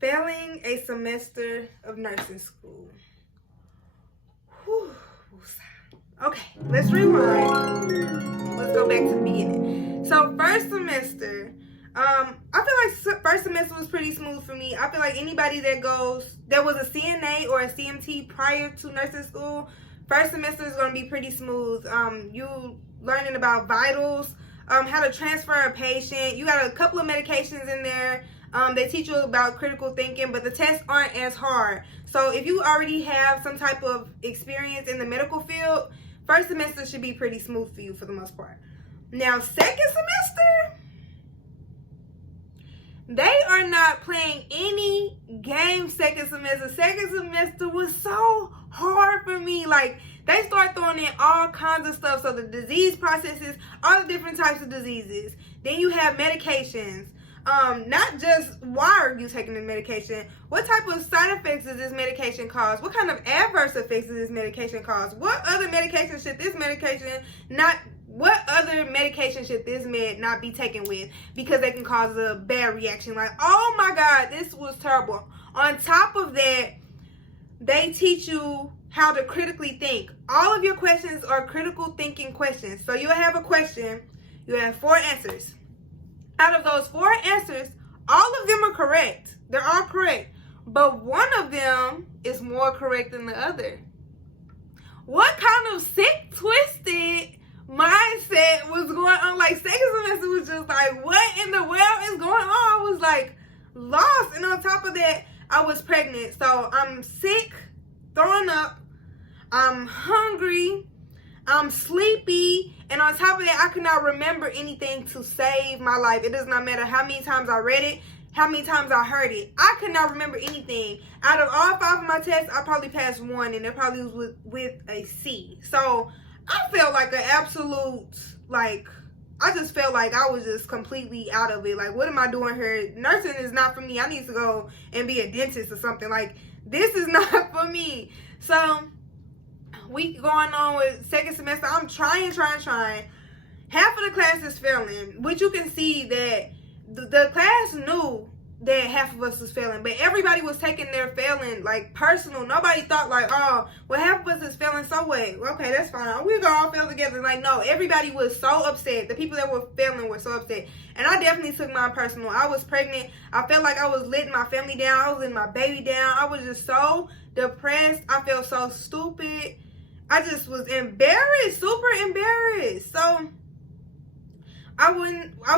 Failing a semester of nursing school. Whew. Okay, let's rewind. Let's go back to the beginning. So first semester, I feel like first semester was pretty smooth for me. I feel like anybody that was a CNA or a CMT prior to nursing school, first semester is going to be pretty smooth. You learning about vitals, how to transfer a patient. You got a couple of medications in there. They teach you about critical thinking, but the tests aren't as hard. So if you already have some type of experience in the medical field, first semester should be pretty smooth for you for the most part. Now, second semester, they are not playing any game second semester. Second semester was so hard for me. Like, they start throwing in all kinds of stuff. So the disease processes, all the different types of diseases. Then you have medications. Not just why are you taking the medication, what type of side effects does this medication cause? What kind of adverse effects does this medication cause? What other medication should this medication not be taken with because they can cause a bad reaction? Like, oh my God, this was terrible. On top of that, they teach you how to critically think. All of your questions are critical thinking questions. So you'll have a question, you have 4 answers. Out of those 4 answers, all of them are correct. They're all correct. But one of them is more correct than the other. What kind of sick, twisted mindset was going on? Like, second semester was just like, what in the world is going on? I was like lost. And on top of that, I was pregnant. So I'm sick, throwing up, I'm hungry, I'm sleepy, and on top of that, I could not remember anything to save my life. It does not matter how many times I read it, how many times I heard it. I could not remember anything. Out of all 5 of my tests, I probably passed 1, and it probably was with a C. So I felt like an absolute, I just felt like I was just completely out of it. Like, what am I doing here? Nursing is not for me. I need to go and be a dentist or something. Like, this is not for me. So we going on with second semester. I'm trying. Half of the class is failing, which you can see that the class knew that half of us was failing, but everybody was taking their failing like personal. Nobody thought like, oh, well, half of us is failing, so what? Okay, that's fine. We're gonna all fail together. Like, no, everybody was so upset. The people that were failing were so upset. And I definitely took mine personal. I was pregnant. I felt like I was letting my family down. I was letting my baby down. I was just so depressed. I felt so stupid. I just was embarrassed, super embarrassed. So I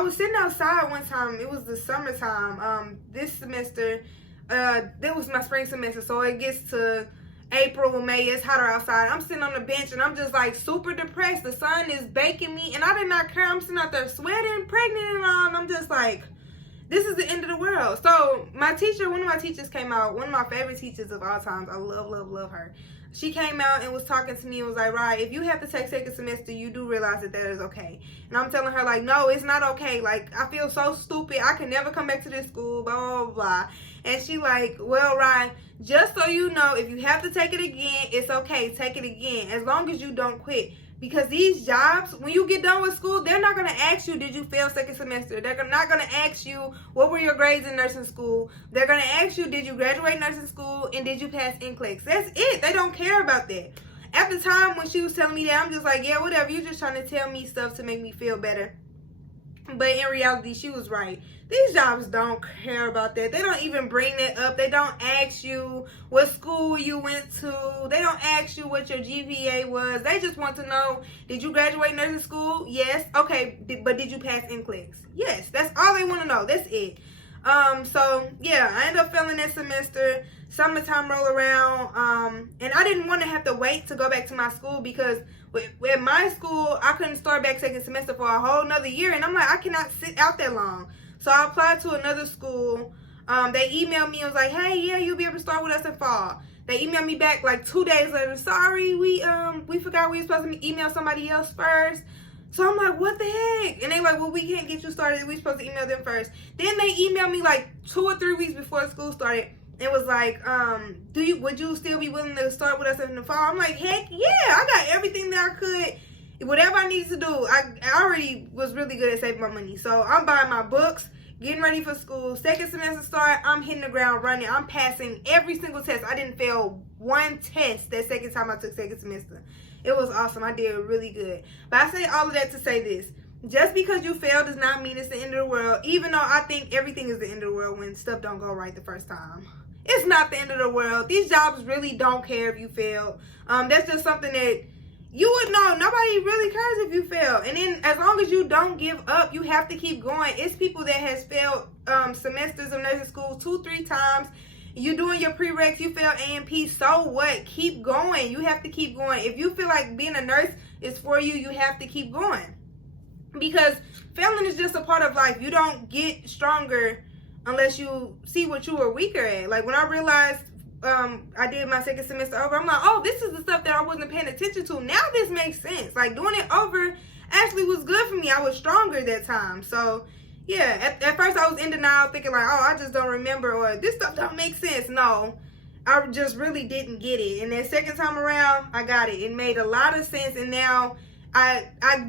was sitting outside one time. It was the summertime. This semester, that was my spring semester. So it gets to April, May, it's hotter outside. I'm sitting on the bench and I'm just like super depressed. The sun is baking me and I did not care. I'm sitting out there sweating, pregnant and all. And I'm just like, this is the end of the world. So one of my teachers came out, one of my favorite teachers of all times. I love her. She came out and was talking to me and was like, right, if you have to take second semester, you do realize that is okay. And I'm telling her, like, no, it's not okay. Like, I feel so stupid. I can never come back to this school, blah, blah, blah. And she like, well, Ryan, just so you know, if you have to take it again, it's okay. Take it again, as long as you don't quit. Because these jobs, when you get done with school, they're not going to ask you, did you fail second semester? They're not going to ask you, what were your grades in nursing school? They're going to ask you, did you graduate nursing school? And did you pass NCLEX? That's it. They don't care about that. At the time when she was telling me that, I'm just like, yeah, whatever. You're just trying to tell me stuff to make me feel better. But in reality, she was right. These jobs don't care about that. They don't even bring that up. They don't ask you what school you went to. They don't ask you what your GPA was. They just want to know, did you graduate nursing school? Yes. Okay, but did you pass NCLEX? Yes. That's all they want to know. That's it. So yeah, I ended up failing that semester. Summertime roll around, and I didn't want to have to wait to go back to my school because with my school, I couldn't start back second semester for a whole nother year, and I'm like, I cannot sit out that long. So I applied to another school. They emailed me and was like, hey, yeah, you'll be able to start with us in fall. They emailed me back like 2 days later. Sorry, we forgot we were supposed to email somebody else first. So I'm like, what the heck? And they like, well, we can't get you started. We're supposed to email them first. Then they emailed me like 2 or 3 weeks before school started. It was like, would you still be willing to start with us in the fall? I'm like, heck yeah, I got everything that I could, whatever I needed to do. I already was really good at saving my money. So I'm buying my books, getting ready for school. Second semester start, I'm hitting the ground running. I'm passing every single test. I didn't fail one test that second time I took second semester. It was awesome. I did really good. But I say all of that to say this. Just because you fail does not mean it's the end of the world, even though I think everything is the end of the world when stuff don't go right the first time. It's not the end of the world. These jobs really don't care if you fail. That's just something that you would know. Nobody really cares if you fail. And then as long as you don't give up, you have to keep going. It's people that has failed semesters of nursing school 2-3 times. You doing your prereqs, you fail A&P, so what? Keep going. You have to keep going. If you feel like being a nurse is for you, you have to keep going. Because failing is just a part of life. You don't get stronger unless you see what you were weaker at. Like when I realized I did my second semester over, I'm like, oh, this is the stuff that I wasn't paying attention to. Now this makes sense. Like doing it over actually was good for me. I was stronger that time. So yeah, at first I was in denial thinking like, oh, I just don't remember, or this stuff don't make sense. No, I just really didn't get it. And that second time around, I got it. It made a lot of sense. And now I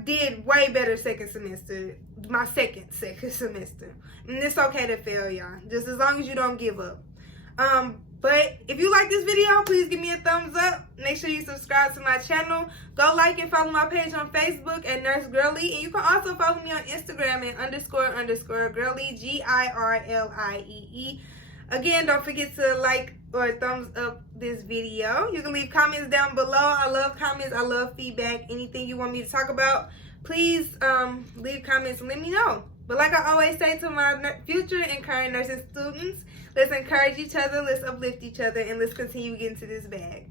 did way better second semester, my second semester. And it's okay to fail, y'all. Just as long as you don't give up. But if you like this video, please give me a thumbs up. Make sure you subscribe to my channel. Go like and follow my page on Facebook at Nurse Girlie. And you can also follow me on Instagram at __Girlie, GIRLIEE. Again, don't forget to like or thumbs up this video. You can leave comments down below. I love comments. I love feedback. Anything you want me to talk about, please leave comments and let me know. But like I always say to my future and current nursing students, let's encourage each other, let's uplift each other, and let's continue getting to this bag.